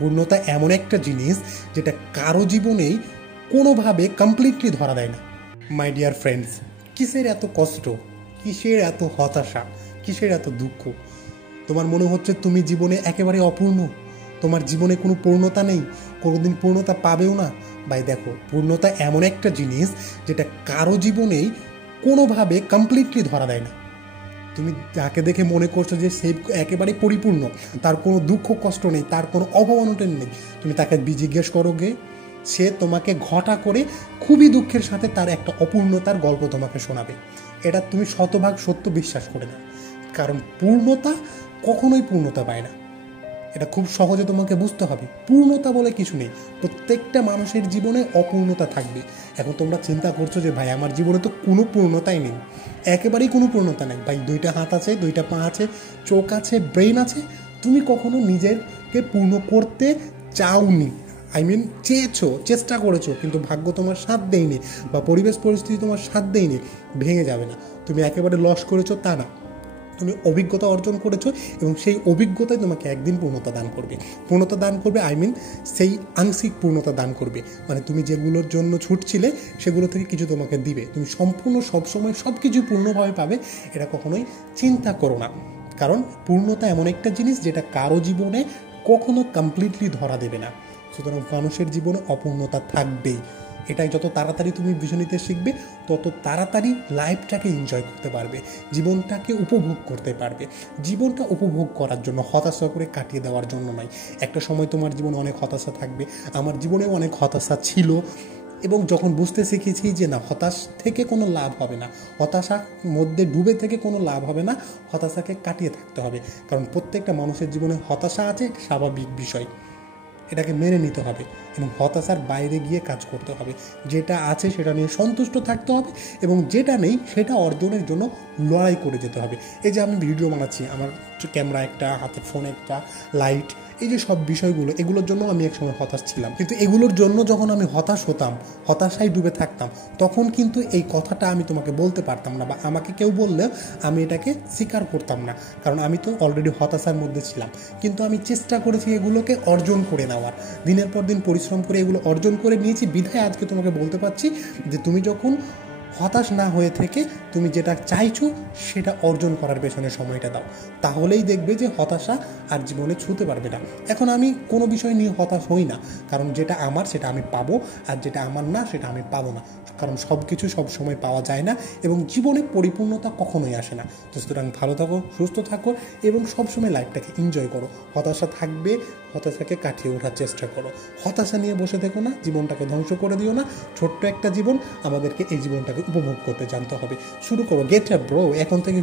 পূর্ণতা এমন একটা জিনিস যেটা কারো জীবনেই কোনোভাবে কমপ্লিটলি ধরা দেয় না। মাই ডিয়ার ফ্রেন্ডস, কিসের এত কষ্ট, কিসের এত হতাশা, কিসের এত দুঃখ? তোমার মনে হচ্ছে তুমি জীবনে একেবারে অপূর্ণ, তোমার জীবনে কোনো পূর্ণতা নেই, কোনোদিন পূর্ণতা পাবেও না। ভাই দেখো, পূর্ণতা এমন একটা জিনিস যেটা কারো জীবনেই কোনোভাবে কমপ্লিটলি ধরা দেয় না। তুমি যাকে দেখে মনে করছো যে সে একেবারে পরিপূর্ণ, তার কোনো দুঃখ কষ্ট নেই, তার কোনো অভাব অনটন নেই, তুমি তাকে জিজ্ঞেস করো গে, সে তোমাকে ঘটা করে খুবই দুঃখের সাথে তার একটা অপূর্ণতার গল্প তোমাকে শোনাবে। এটা তুমি শতভাগ সত্য বিশ্বাস করে নাও, কারণ পূর্ণতা কখনোই পূর্ণতা পায় না। এটা খুব সহজে তোমাকে বুঝতে হবে। পূর্ণতা বলে কিছু নেই, প্রত্যেকটা মানুষের জীবনে অপূর্ণতা থাকবে। এখন তোমরা চিন্তা করছো যে ভাই আমার জীবনে তো কোনো পূর্ণতাই নেই, একেবারেই কোনো পূর্ণতা নেই। ভাই দুইটা হাত আছে, দুইটা পা আছে, চোখ আছে, ব্রেন আছে, তুমি কখনো নিজেকে পূর্ণ করতে চাওনি। চেয়েছো, চেষ্টা করেছো, কিন্তু ভাগ্য তোমার সাথ দেয়নি বা পরিবেশ পরিস্থিতি তোমার সাথ দেয়নি, ভেঙে যাবে না। তুমি একেবারে লস করেছো তা না, তুমি অভিজ্ঞতা অর্জন করেছো এবং সেই অভিজ্ঞতাই তোমাকে একদিন পূর্ণতা দান করবে। পূর্ণতা দান করবে সেই আংশিক পূর্ণতা দান করবে, মানে তুমি যেগুলোর জন্য ছুটছিলে সেগুলো থেকে কিছু তোমাকে দিবে। তুমি সম্পূর্ণ সবসময় সব কিছু পূর্ণভাবে পাবে এটা কখনোই চিন্তা করো না, কারণ পূর্ণতা এমন একটা জিনিস যেটা কারো জীবনে কখনো কমপ্লিটলি ধরা দেবে না। সুতরাং মানুষের জীবনে অপূর্ণতা থাকবেই। এটাই যত তাড়াতাড়ি তুমি বুঝে নিতে শিখবে, তত তাড়াতাড়ি লাইফটাকে এনজয় করতে পারবে, জীবনটাকে উপভোগ করতে পারবে। জীবনটা উপভোগ করার জন্য, হতাশা করে কাটিয়ে দেওয়ার জন্য নয়। একটা সময় তোমার জীবনে অনেক হতাশা থাকবে, আমার জীবনেও অনেক হতাশা ছিল, এবং যখন বুঝতে শিখেছি যে না, হতাশ থেকে কোনো লাভ হবে না, হতাশার মধ্যে ডুবে থেকে কোনো লাভ হবে না, হতাশাকে কাটিয়ে থাকতে হবে। কারণ প্রত্যেকটা মানুষের জীবনে হতাশা আছে, স্বাভাবিক বিষয়, এটাকে মেনে নিতে হবে এবং হতাশার বাইরে গিয়ে কাজ করতে হবে। যেটা আছে সেটা নিয়ে সন্তুষ্ট থাকতে হবে এবং যেটা নেই সেটা অর্জনের জন্য লড়াই করে যেতে হবে। এই যে আমি ভিডিও বানাচ্ছি, আমার ক্যামেরা একটা, হাতে ফোন একটা, লাইট, এই যে সব বিষয়গুলো, এগুলোর জন্য আমি একসময় হতাশ ছিলাম, কিন্তু এগুলোর জন্য যখন আমি হতাশ হতাম, হতাশায় ডুবে থাকতাম, তখন কিন্তু এই কথাটা আমি তোমাকে বলতে পারতাম না, বা আমাকে কেউ বললেও আমি এটাকে স্বীকার করতাম না, কারণ আমি তো অলরেডি হতাশার মধ্যে ছিলাম। কিন্তু আমি চেষ্টা করেছি এগুলোকে অর্জন করে নেওয়ার, দিনের পর দিন পরিশ্রম করে এগুলো অর্জন করে নিয়েছি। বিধায় আজকে তোমাকে বলতে পারছি যে তুমি যখন হতাশ না হয়ে থেকে তুমি যেটা চাইছো সেটা অর্জন করার পেছনে সময়টা দাও, তাহলেই দেখবে যে হতাশা আর জীবনে ছুঁতে পারবে না। এখন আমি কোনো বিষয় নিয়ে হতাশ হই না, কারণ যেটা আমার সেটা আমি পাবো, আর যেটা আমার না সেটা আমি পাবো না, কারণ সব কিছু সব সময় পাওয়া যায় না এবং জীবনে পরিপূর্ণতা কখনোই আসে না। তো সুতরাং ভালো থাকো, সুস্থ থাকো এবং সবসময় লাইফটাকে এনজয় করো। হতাশা থাকবে, হতাশাকে কাটিয়ে ওঠার চেষ্টা করো। হতাশা নিয়ে বসে থেকো না, জীবনটাকে ধ্বংস করে দিও না। ছোট্ট একটা জীবন, আমাদেরকে এই জীবনটাকে উপভোগ করতে জানতে হবে। শুরু করো, গেট আপ ব্রো, এখন থেকে।